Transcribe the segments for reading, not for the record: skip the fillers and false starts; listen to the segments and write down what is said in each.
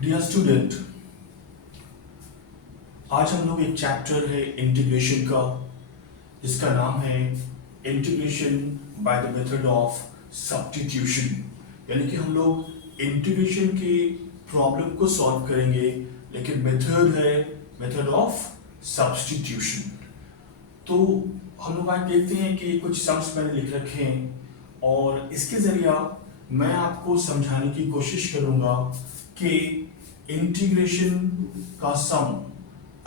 Dear student, आज हम लोग एक चैप्टर है इंटीग्रेशन का जिसका नाम है integration by the method of substitution. यानी कि हम लोग इंटीग्रेशन के प्रॉब्लम को सॉल्व करेंगे, लेकिन मेथड है मेथड ऑफ सब्स्टिट्यूशन। तो हम लोग आज देखते हैं कि कुछ सम्स मैंने लिख रखे हैं और इसके जरिए मैं आपको समझाने की कोशिश करूंगा कि इंटीग्रेशन का सम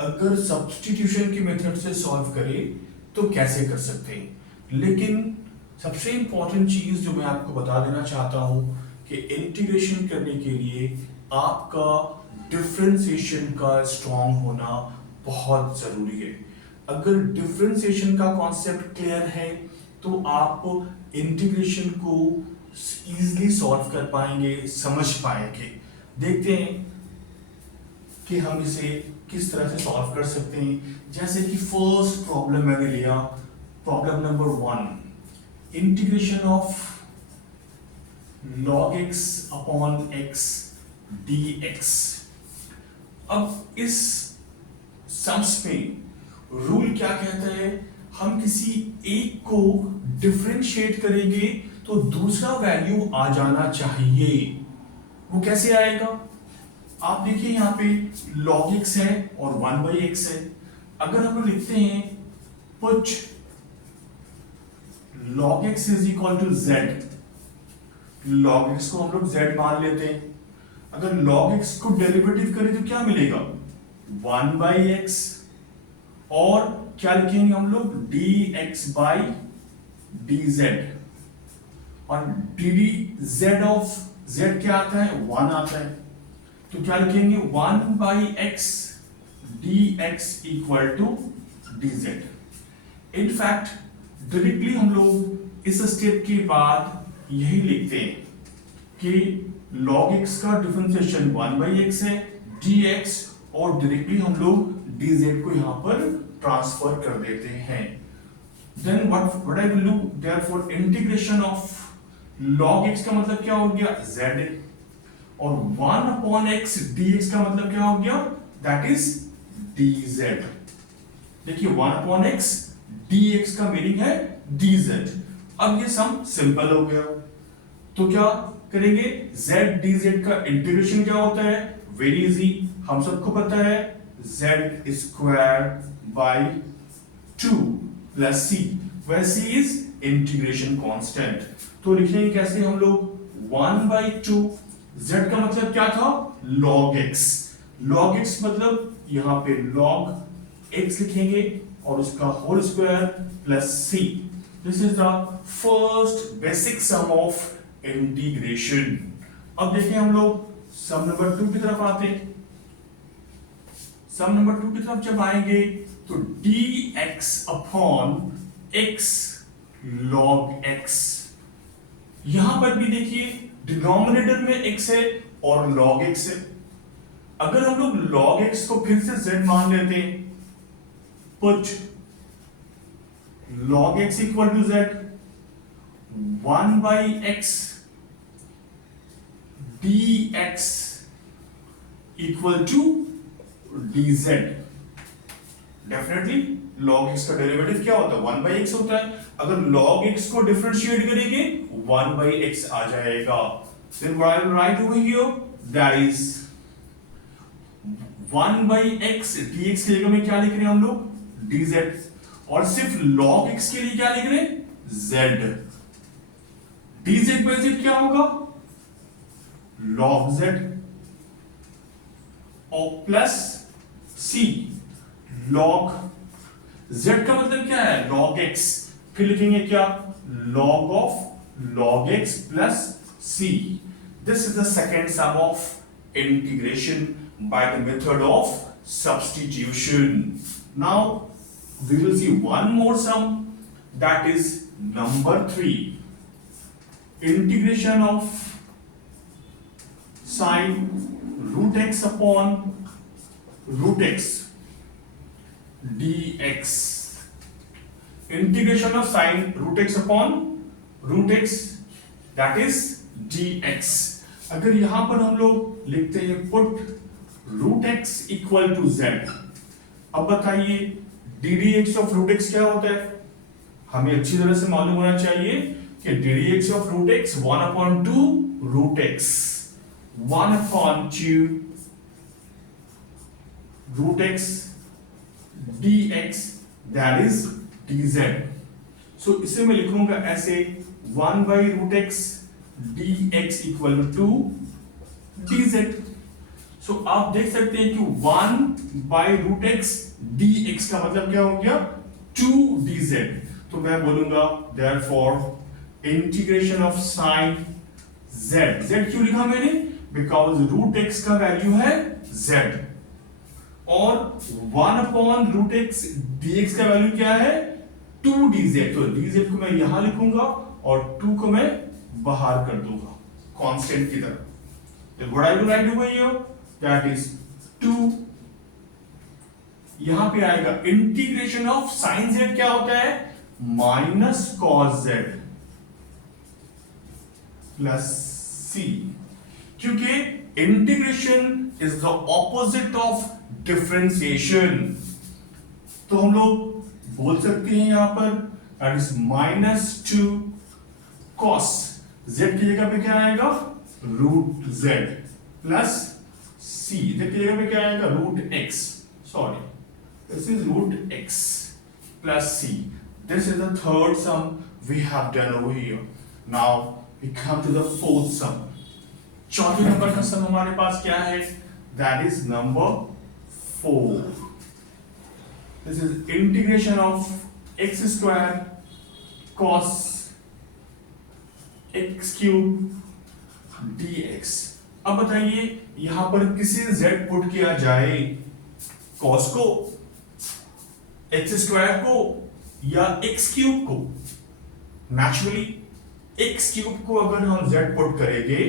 अगर सब्स्टिट्यूशन की मेथड से सॉल्व करें तो कैसे कर सकते हैं। लेकिन सबसे इंपॉर्टेंट चीज जो मैं आपको बता देना चाहता हूं कि इंटीग्रेशन करने के लिए आपका डिफरेंशिएशन का स्ट्रॉन्ग होना बहुत जरूरी है। अगर डिफरेंशिएशन का कॉन्सेप्ट क्लियर है तो आप इंटीग्रेशन को इजीली सॉल्व कर पाएंगे, समझ पाएंगे। देखते हैं कि हम इसे किस तरह से सॉल्व कर सकते हैं। जैसे कि फर्स्ट प्रॉब्लम मैंने लिया, problem number 1, integration of log x upon x dx। अब इस सम्स में रूल क्या कहता है, हम किसी एक को डिफरेंशिएट करेंगे तो दूसरा वैल्यू आ जाना चाहिए। वो कैसे आएगा? आप देखिए यहाँ पे log x है और 1/x है। अगर हम लिखते हैं put log x is equal to z, log x को हम लोग z मान लेते हैं। अगर log x को डेरिवेटिव करें तो क्या मिलेगा? 1/x और क्या लिखेंगे हम लोग? dx by dz। और dd ऑफ z क्या आता है? 1 आता है। तो क्या लिखेंगे? 1/x dx equal to dz। In fact directly हम लोग इस स्टेप के बाद यही लिखते हैं कि log x का डिफरेंशिएशन 1/x है dx, और डायरेक्टली हम लोग dz को यहां पर ट्रांसफर कर देते हैं। Then what I will do, therefore integration of log x का मतलब क्या हो गया? z, और 1/x dx का मतलब क्या हो गया? That is dz। देखिए 1/x dx का मीनिंग है dz। अब ये सम सिंपल हो गया, तो क्या करेंगे? z dz का इंटीग्रेशन क्या होता है? वेरी इजी, हम सबको पता है z square by 2 plus c, where c is integration constant. तो लिखेंगे कैसे हम लोग? 1/2, z का मतलब क्या था? log x। log x मतलब यहां पे log x लिखेंगे और उसका whole square plus c। This is the first basic sum of integration. अब देखिए हम लोग सम नंबर 2 की तरफ आते हैं। सम नंबर 2 की तरफ जब आएंगे तो dx upon x log x। यहां पर भी देखिए डिनोमिनेटर में x है और log x है। अगर हम लोग log x को फिर से z मान लेते हैं, put log x equal to z, 1/x dx equal to dz। Definitely log x का डेरिवेटिव क्या होता है? 1/x होता है। अगर log x को डिफरेंशिएट करेंगे 1/x आ जाएगा। Then what I will write over here, that is 1/x dx के जगह में क्या लिख रहे हैं हम लोग? dz। और सिर्फ log x के लिए क्या लिख रहे हैं? z। dz by z क्या होगा? log z और प्लस c। log z का मतलब क्या है? log x। फिर लिखेंगे क्या? log of log x plus c। This is the second sum of integration by the method of substitution. Now we will see one more sum, that is number 3, integration of sine root x upon root x dx। integration of sine root x upon root x, that is dx। अगर यहां पर हम लोग लिखते हैं put root x equal to z, अब बताइए d d x of root x क्या होता है? हमें अच्छी तरह से मालूम होना चाहिए कि d d x of root x 1/2 root x 1/2 root x dx that is dz. so इसे मैं लिखूंगा ऐसे 1/√x dx equal to dz. so आप देख सकते हैं कि 1/√x dx का मतलब क्या हो गया 2dz. तो मैं बोलूंगा therefore integration of sin z. z क्यों लिखा मैंने? because √x का वैल्यू है z और 1/√x dx का वैल्यू क्या है 2dz. तो dz को मैं यहां लिखूंगा और 2 को मैं बाहर कर दूंगा कांस्टेंट की तरह. Then what I will write over here that is 2. यहां पे आएगा इंटीग्रेशन ऑफ sin z क्या होता है माइनस cos z प्लस c. क्योंकि integration is the opposite of differentiation, तो हम लोग बोल सकते हैं यहां पर दैट इज -2 cos z की जगह पे क्या आएगा √z प्लस c. z की जगह पे क्या आएगा √x. Sorry, this is √x plus c. This is the third sum we have done over here. Now we come to the fourth sum. चौथे नंबर का सम हमारे पास क्या है? That is number 4. This is integration of x square cos x cube dx. अब बताइए यहां पर किसे z पुट किया जाए, cos को, x स्क्वायर को या x क्यूब को? नेचुरली x क्यूब को अगर हम z पुट करेंगे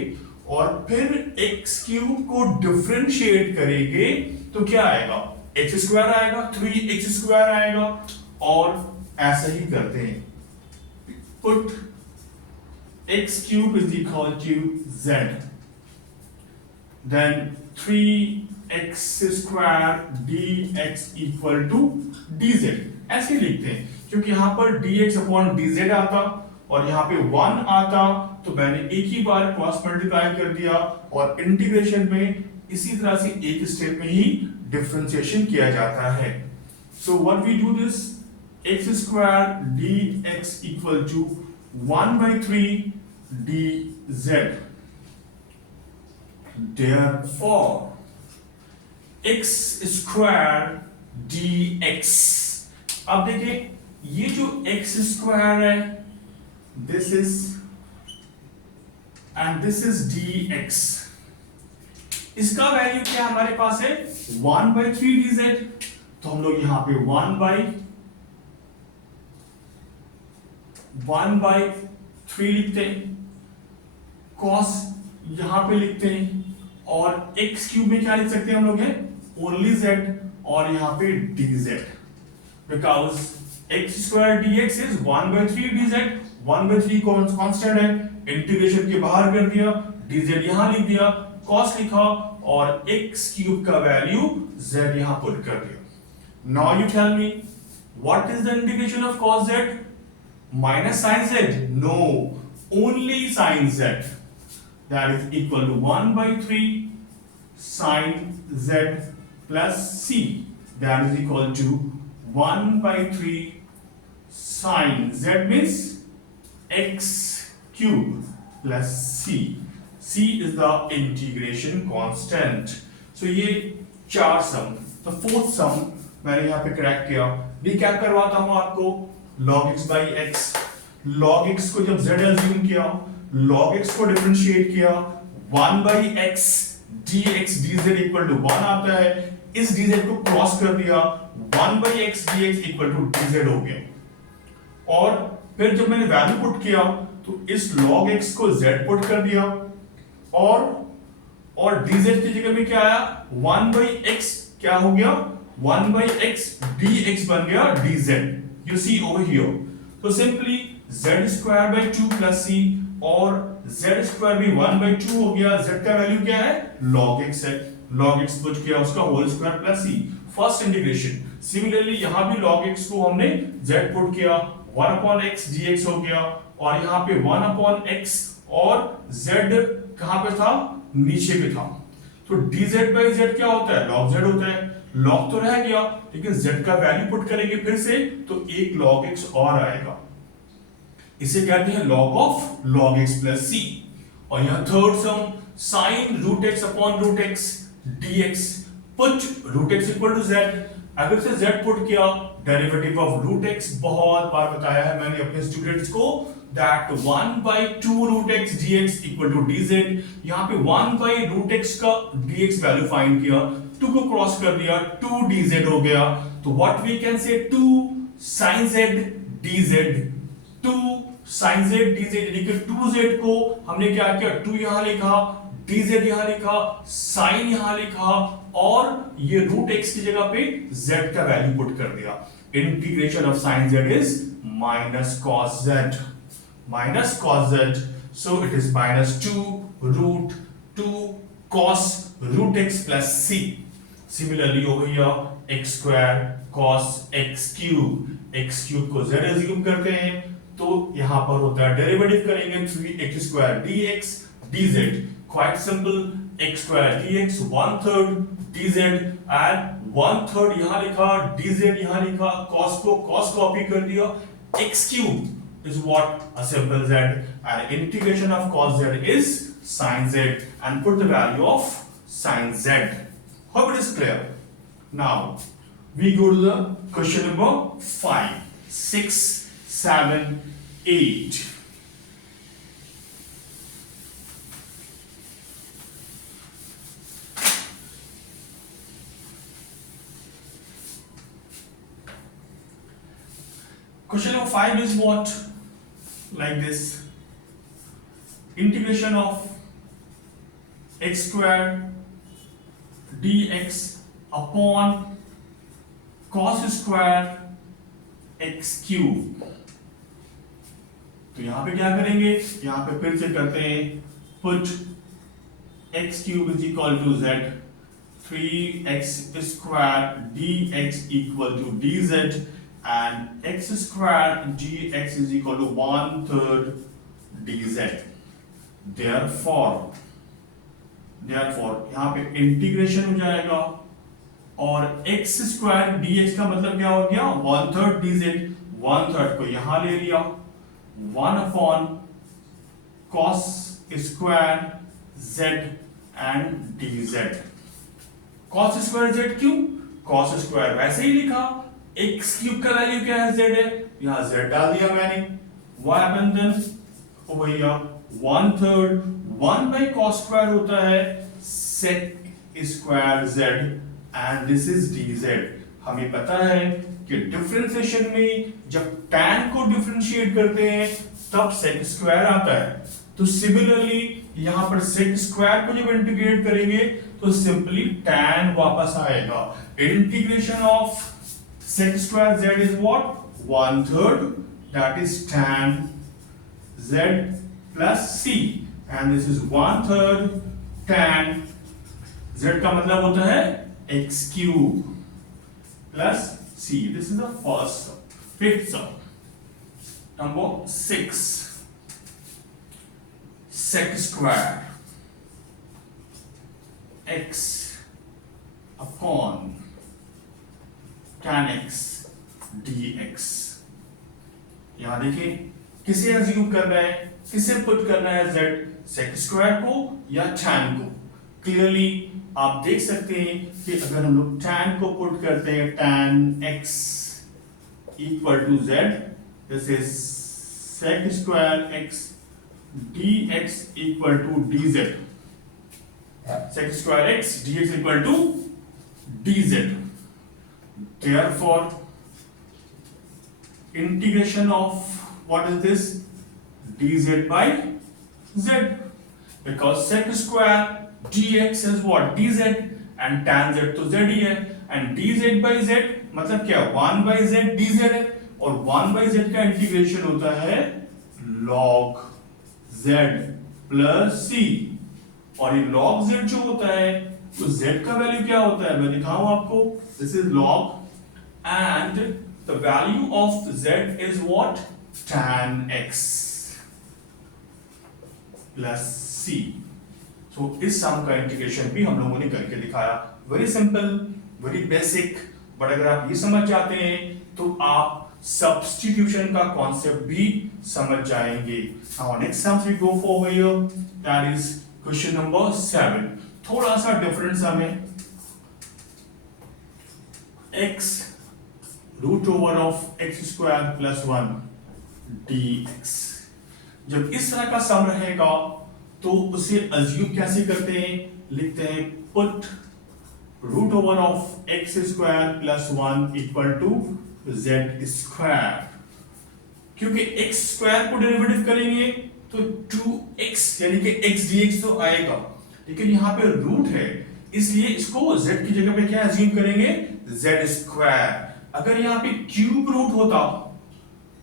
और फिर x क्यूब को डिफरेंशिएट करेंगे तो क्या आएगा x स्क्वायर आएगा, 3x स्क्वायर आएगा और ऐसा ही करते हैं. Put x cube is equal to z, then 3x square dx equal to dz. ऐसे लिखते हैं क्योंकि यहां पर dx अपॉन dz आता और यहां पे 1 आता तो मैंने एक ही बार क्रॉस मल्टीप्लाई कर दिया और इंटीग्रेशन में इसी तरह से एक स्टेप में ही डिफरेंशिएशन किया जाता है. So what we do this x square dx equal to 1/3 dz. Therefore x square dx. अब देखिए ये जो x स्क्वायर है this is and this is dx. इसका वैल्यू क्या हमारे पास है 1/3 dz. तो हम लोग यहां पे 1/3 लिखते हैं, cos यहां पे लिखते हैं और x क्यूब में क्या लिख सकते हैं हम लोग है ओनली z और यहां पे dz because x square dx is 1/3 dz. 1/3 constant है, इंटीग्रेशन के बाहर कर दिया, dz यहां लिख दिया, cos लिखा और x क्यूब का वैल्यू z यहां पुट कर दिया. Now you tell me what is the integration of cos z minus sin z? No, only sin z. That is equal to 1/3 sin z plus c. That is equal to 1/3 sin z means x cube plus c. c is the integration constant. So ये चार सम. तो fourth सम मैंने यहाँ पे crack किया. Recap करवाता हूँ आपको. log x by x, log x को जब z अज्यूम किया, log x को डिफरेंशिएट किया, 1/x dx dz equal to 1 आता है. इस dz को क्रॉस कर दिया, 1/x dx equal to dz हो गया. और फिर जब मैंने वैल्यू पुट किया तो इस log x को z पुट कर दिया और dz की जगह में क्या आया 1/x क्या हो गया 1/x dx बन गया dz. You see over here. So simply z square by 2 plus c और z स्क्वायर भी 1/2 हो गया। z का वैल्यू क्या है, log x है, log x पुट किया उसका whole square plus c, first integration. Similarly यहां भी log x को हमने z पुट किया, 1/x dx हो गया, और यहाँ पे 1/x और z कहां पे था, नीचे पे था। तो dz/z क्या होता है, log z होता है। log तो रह गया, लेकिन z का वैल्यू पुट करेंगे फिर से तो एक log x और आएगा, इसे कहते हैं log of log x plus c। और यहां third sum sin root x upon root x dx, put root x equal to z। अगर से z पुट किया, डेरिवेटिव ऑफ रूट एक्स बहुत बार बताया है मैंने अपने स्टूडेंट्स को, that 1/2 root x dx equal to dz। यहां पे 1 रूट एक्स का dx वैल्यू फाइंड किया, 2 को क्रॉस कर दिया, 2 dz हो गया। तो what we can say 2 sin z dz, 2 sin z dz, यानी कि 2z को हमने क्या किया, 2 यहां लिखा, dz यहां लिखा, sin यहां लिखा, और ये रूट x की जगह पे z का वैल्यू पुट कर दिया। Integration of sin z is minus cos z, minus cos z, so it is minus 2 root 2 cos root x plus c। Similarly over here x square cos x cube को z assume करते हैं, तो यहां पर होता है derivative करेंगे 3x square dx dz, quite simple, x square dx 1/3 dz and 1/3 यहां लिखा, dz यहां लिखा, cos को cos कॉपी कर दिया, x cube is what, a simple z, and integration of cos z is sin z, and put the value of sin z. Hope it is clear. Now we go to the question number 5, 6, 7, 8. Question number 5 is what? Like this. Integration of x square dx upon cos square x cube. तो यहां पे क्या करेंगे, यहां पे फिर से करते हैं, put x cube is equal to z, 3x square dx equal to dz, and x square dx is equal to 1/3 dz. Therefore यहाँ पे इंटीग्रेशन हो जाएगा, और x स्क्वायर dx का मतलब क्या हो गया, 1/3 dz, 1/3 को यहां ले लिया, 1/cos square z and dz। cos square z क्यों, cos स्क्वायर वैसे ही लिखा, x क्यूब का वैल्यू क्या है, z है, यहां z डाल दिया मैंने। what happened then over here, 1/3 1/cos square होता है sec square z, and this is dz। हमें पता है कि डिफरेंशिएशन में जब tan को डिफरेंशिएट करते हैं तब sec स्क्वायर आता है। तो सिमिलरली यहां पर sec स्क्वायर को जब इंटीग्रेट करेंगे तो सिंपली tan वापस आएगा। Integration of sec square z is what, 1/3, that is tan z plus c, and this is 1/3 tan z का मतलब होता है x cube plus c। This is the first sum. Fifth sum, number 6, sec square x upon tan x dx। यहां देखिए किसे assume करना है, किसे पुट करना है, z, sec स्क्वायर को या tan को। क्लियरली आप देख सकते हैं कि अगर हम लोग tan को पुट करते हैं, tan x equal to z, this is sec square x dx equal to dz, sec square x dx equal to dz। Therefore integration of what is this, dz by z, because sec square dx is what, dz, and tan z तो z ही है, and dz by z मतलब क्या, 1/z dz है, और 1/z का integration होता है log z plus सी, और ये log z जो होता है तो z का वैल्यू क्या होता है, मैं दिखाऊं आपको, this is log and the value of z is what, tan x plus c. so इस सम का इंटीग्रेशन भी हम लोगों ने करके दिखाया, very simple, very basic, but अगर आप ये समझ जाते हैं तो आप सब्स्टिट्यूशन का कॉन्सेप्ट भी समझ जाएंगे. Now next sum we go for here, that is question number 7. थोड़ा सा डिफरेंट सम है. x root over of x square plus 1 dx. जब इस तरह का सम रहेगा तो उसे अज्यूम कैसे करते हैं, लिखते हैं put root over of x square plus 1 equal to z square. क्योंकि एक्स स्क्वायर को डेरिवेटिव करेंगे तो 2x यानी कि x dx तो आएगा, लेकिन यहां पे रूट है इसलिए इसको z की जगह पे क्या अज्यूम करेंगे, z स्क्वायर. अगर यहां पे क्यूब रूट होता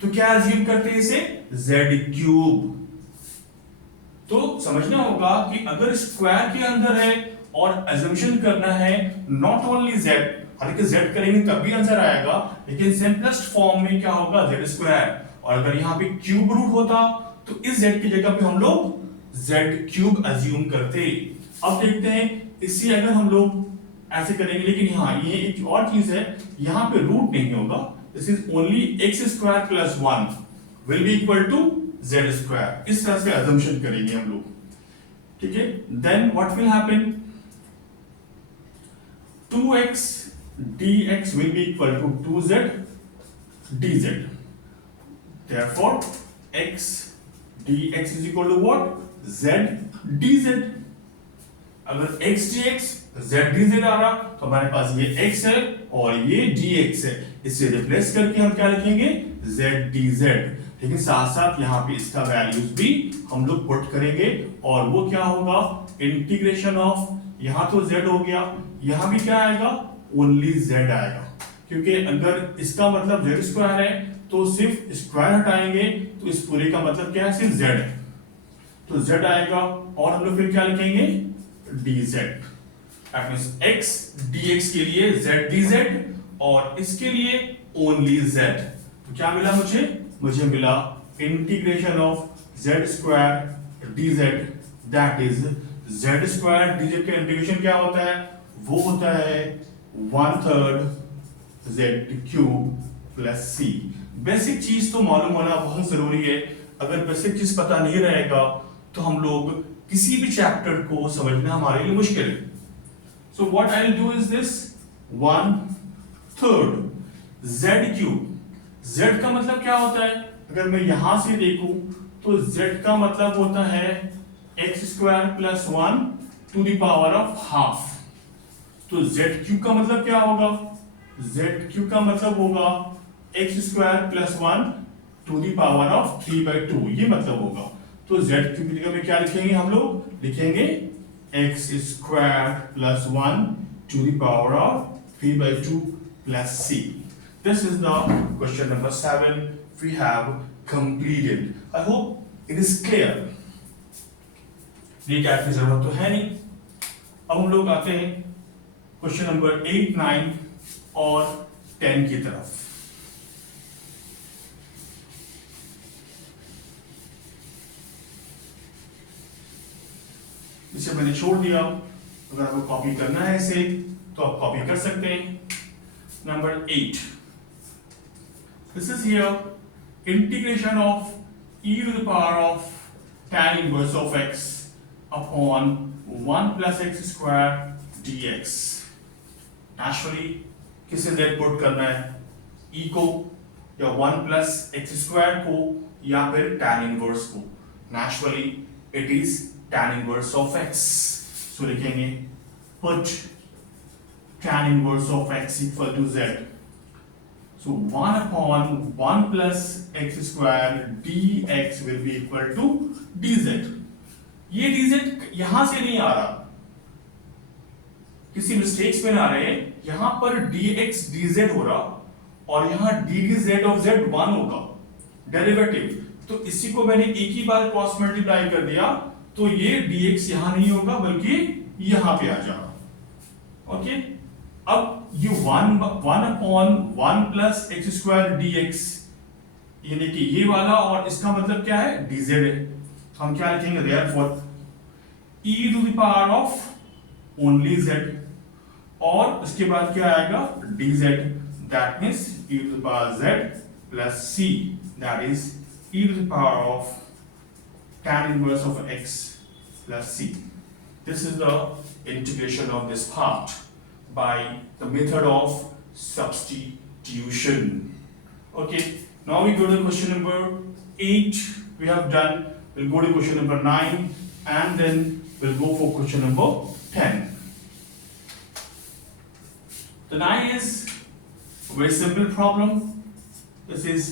तो क्या अज्यूम करते हैं इसे, z क्यूब. तो समझना होगा कि अगर स्क्वायर के अंदर है और अजम्पशन करना है नॉट ओनली z, हालांकि z करेंगे तब भी आंसर आएगा, लेकिन सिंपलेस्ट फॉर्म में क्या होगा, z स्क्वायर. और अगर यहां पे क्यूब रूट होता तो इस z की जगह पे हम लोग z क्यूब अज्यूम करते. अब देखते हैं इसी अगर हम लोग ऐसे करेंगे, लेकिन यहां ये एक और चीज है, यहां पे रूट नहीं होगा, this is only x square plus 1 will be equal to z square. इस तरह से अजम्पशन करेंगे हम लोग, ठीक है. Then what will happen, 2x dx will be equal to 2z dz. Therefore x dx is equal to what, z dz. अगर x dx z dz आ रहा तो हमारे पास ये x है और ये dx है, इसे रिप्लेस करके हम क्या लिखेंगे, z dz. लेकिन साथ साथ यहाँ पे इसका वैल्यूज भी हम लोग पुट करेंगे और वो क्या होगा, इंटीग्रेशन ऑफ, यहां तो z हो गया, यहां भी क्या आएगा, ओनली z आएगा. क्योंकि अगर इसका मतलब z स्क्वायर है तो सिर्फ स्क्वायर हटाएंगे तो इस पूरे का मतलब क्या है, सिर्फ z है, तो z आएगा और हम लोग फिर क्या लिखेंगे, dz. That means x dx के लिए z dz और इसके लिए ओनली z. तो क्या मिला मुझे मिला integration of z square dz, that is z square dz का इंटीग्रेशन क्या होता है, वो होता है 1/3 z cube plus c. Basic चीज तो मालूम होना बहुत जरूरी है, अगर बेसिक चीज पता नहीं रहेगा तो हम लोग किसी भी चैप्टर को समझना हमारे लिए मुश्किल है. So what I will do is this 1/3 z cube. z का मतलब क्या होता है, अगर मैं यहां से देखूं तो z का मतलब होता है x square plus 1 to the power of half. तो z क्यूब का मतलब क्या होगा, z क्यूब का मतलब होगा x square plus 1 to the power of 3/2, ये मतलब होगा. तो z क्यूब की जगह में क्या लिखेंगे, हम लोग लिखेंगे x square plus 1 to the power of 3/2 plus c. This is the question number 7 we have completed. I hope it is clear. Recap की जरूरत तो है नहीं. अब हम लोग आते हैं क्वेश्चन नंबर 8, 9 और 10 की तरफ. इसे मैंने छोड़ दिया, अगर आपको कॉपी करना है इसे तो आप कॉपी कर सकते हैं. Number 8, this is here integration of e to the power of tan inverse of x upon 1 plus x square dx. Naturally किसे z पुट करना है, e को या 1 plus x square को या फिर tan inverse को. Naturally it is tan inverse of x. So लिखेंगे put tan inverse of x equal to z. So 1 upon 1 plus x square dx will be equal to dz. ये dz यहां से नहीं आ रहा, किसी मिस्टेक्स में ना रहे, यहां पर dx dz हो रहा और यहां d dz of z 1 होगा डेरिवेटिव, तो इसी को मैंने एक ही बार क्रॉस मल्टीप्लाई कर दिया, तो ये dx यहां नहीं होगा बल्कि यहां पे आ जाएगा। ओके, अब ये 1/1 प्लस एक्स स्क्वायर dx, यानी कि ये वाला, और इसका मतलब क्या है, dz है। हम क्या लिखेंगे, therefore e to the power of only z, और उसके बाद क्या आएगा, dz, that means e to the power z प्लस c, that is e to the power of tan inverse of x plus c. This is the integration of this part by the method of substitution. Okay, now we go to question number 8. We have done. We'll go to question number 9 and then we'll go for question number 10. The 9 is a very simple problem. This is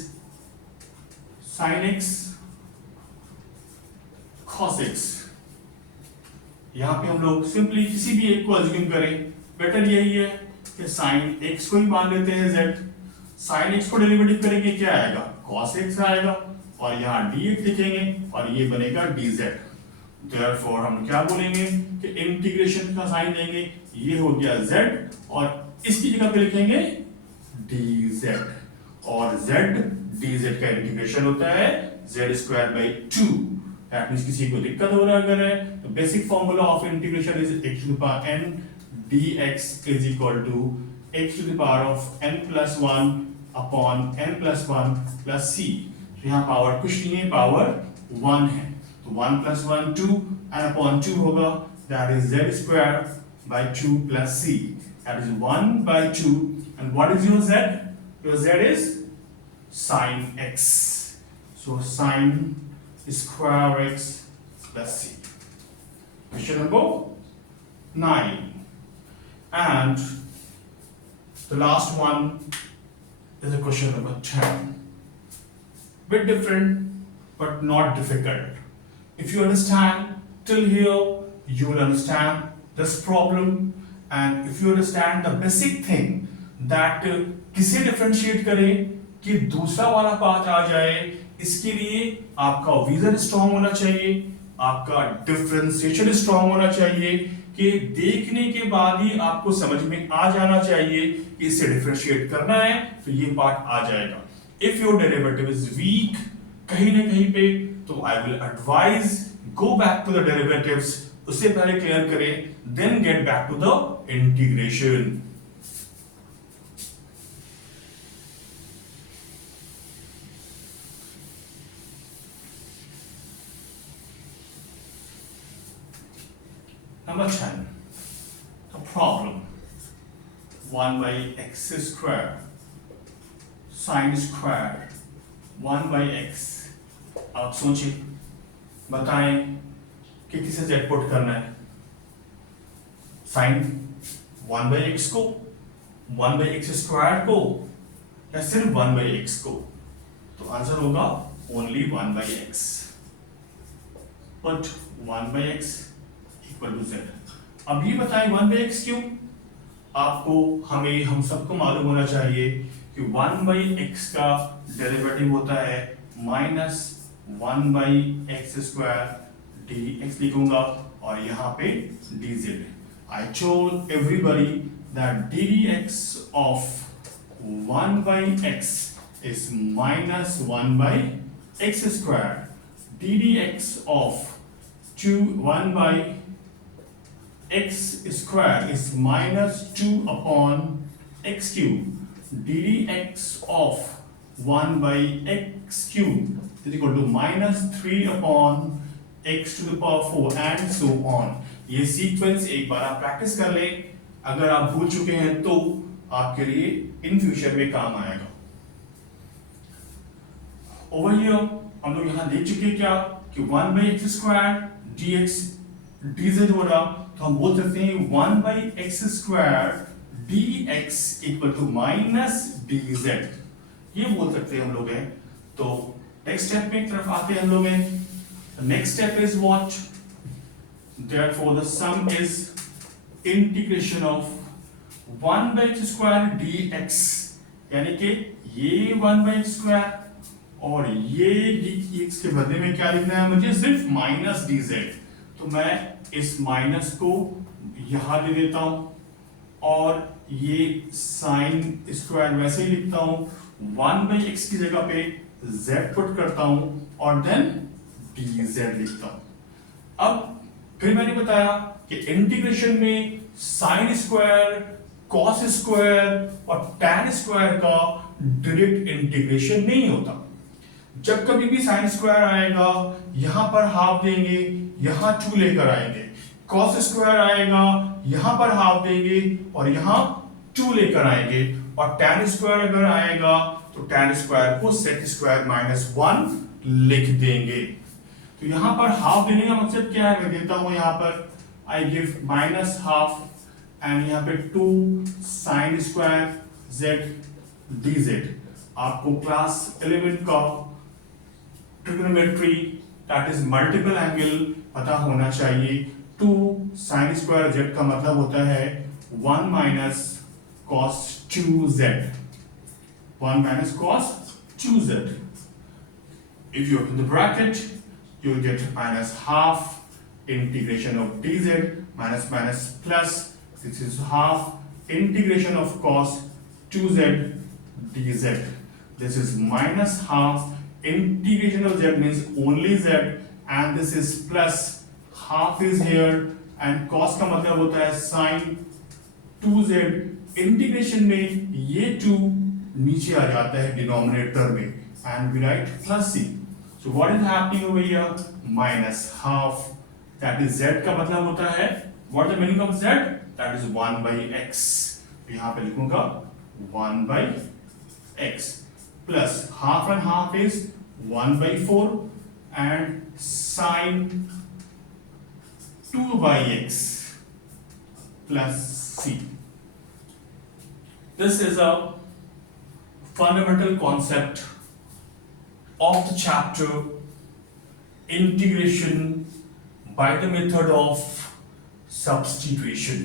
sin x cos x. यहां पे हम लोग simply किसी भी एक को assume करें, better यही है कि sin x को ही मान लेते हैं z। sin x को डेरिवेटिव करेंगे क्या आएगा, cos x आएगा, और यहाँ dx लिखेंगे और ये बनेगा dz। Therefore हम क्या बोलेंगे कि इंटीग्रेशन का साइन देंगे, ये हो गया z और इसकी जगह पे लिखेंगे dz, और z dz का इंटीग्रेशन होता है z²/2। दैट मींस किसी को दिक्कत हो रहा है अगर है, तो basic formula of integration is x to the power n dx is equal to x to the power of n plus 1 upon n plus 1 plus c। तो यहाँ पावर कुछ नहीं है, पावर 1 है, तो 1 प्लस 1 2 एंड अपॉन 2 होगा, that is z²/2 plus c, that is 1/2। And what is your z? Your z is sin x, so sin square x plus c. Question number 9, and the last one is a question number 10. Bit different but not difficult. If you understand till here, you will understand this problem, and if you understand the basic thing that किसे differentiate करें कि दूसरा वाला part आ जाए, इसके लिए आपका vision strong होना चाहिए, आपका डिफरेंशिएशन स्ट्रांग होना चाहिए, कि देखने के बाद ही आपको समझ में आ जाना चाहिए कि इसे डिफरेंशिएट करना है, तो ये पार्ट आ जाएगा। If your derivative is weak कहीं ना कहीं पे, तो I will advise go back to the derivatives, उससे पहले क्लियर करें, then get back to the integration. Number 10, the problem 1/x square sin square 1/x। आप सोचिए, बताएं कि किसे z पुट करना है, sin 1/x को, 1/x स्क्वायर को, या सिर्फ 1/x को? तो आंसर होगा only 1/x, put 1/x equal to z। अब ये बताएं 1/x क्यों? आपको, हमें, हम सबको मालूम होना चाहिए कि 1/x का डेरिवेटिव होता है -1/x² dx लिखूंगा, और यहाँ पे dz। I told everybody that ddx of 1/x is -1/x², ddx of 1/x² is -2 upon x³, ddx of 1/x³ is equal to -3 upon x to the power 4 and so on। ये sequence एक बार आप practice कर लें, अगर आप भूल चुके हैं तो आपके लिए इन फ्यूचर में काम आएगा। ओवर हियर हम लोग यहाँ देख चुके क्या कि 1/x² dx dz हो रहा, तो हम बोल सकते हैं 1/x² dx equal to -dz, ये बोल सकते हैं हम लोग हैं। तो नेक्स्ट स्टेप में तरफ आते हैं हम लोग हैं। Next step is what? Therefore the sum is integration of 1/x² dx, यानी कि ये 1/x² और ये dx के बदले में क्या लिखना है मुझे, सिर्फ माइनस dz। तो मैं इस माइनस को यहां ले देता हूं और ये साइन स्क्वायर वैसे ही लिखता हूं, 1/x की जगह पे z पुट करता हूं और देन dz लिखता हूं। अब फिर मैंने बताया कि इंटीग्रेशन में साइन स्क्वायर, कॉस स्क्वायर और टैन स्क्वायर का डायरेक्ट इंटीग्रेशन नहीं होता। जब कभी भी साइन स्क्वायर आएगा यहां पर हाफ देंगे, यहां 2 लेकर आएंगे, कॉस स्क्वायर आएगा यहां पर हाफ देंगे और यहां 2 लेकर आएंगे, और टैन स्क्वायर अगर आएगा तो टैन स्क्वायर को सेक स्क्वायर -1 लिख देंगे। तो यहां पर हाफ देने का मकसद क्या है, मैं देता हूं यहां पर आई गिव -12 एंड यहां पे 2 साइन स्क्वायर z dz। आपको क्लास 11 का trigonometry that is multiple angle पता होना चाहिए। 2 साइन स्क्वायर z का मतलब होता है 1 minus cos 2z, 1 minus cos 2z। If you open the bracket, you will get -12 integration of dz minus minus plus, this is half integration of cos 2z dz. This is -12 integration of z means only z, and this is plus half is here and cos का मतलब होता है sin 2z। Integration में ये 2 नीचे आ जाता है denominator में and we write plus c. So what is happening over here? -12, that is z का मतलब होता है, what is the meaning of z? That is 1/x। यहां पे लिखूंगा 1/x plus half and half is 1/4 and sin 2/x plus c. This is a fundamental concept of the chapter integration by the method of substitution।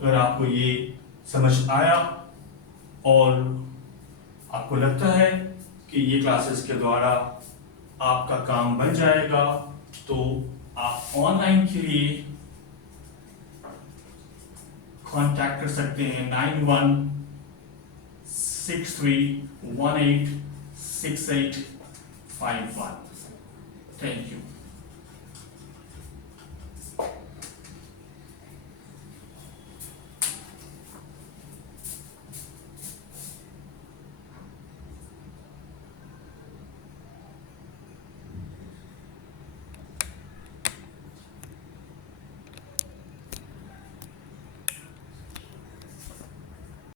अगर आपको ये समझ आया और आपको लगता है कि ये क्लासेस के द्वारा आपका काम बन जाएगा, तो आप ऑनलाइन के लिए कांटेक्ट कर सकते हैं 9163186851। Thank you.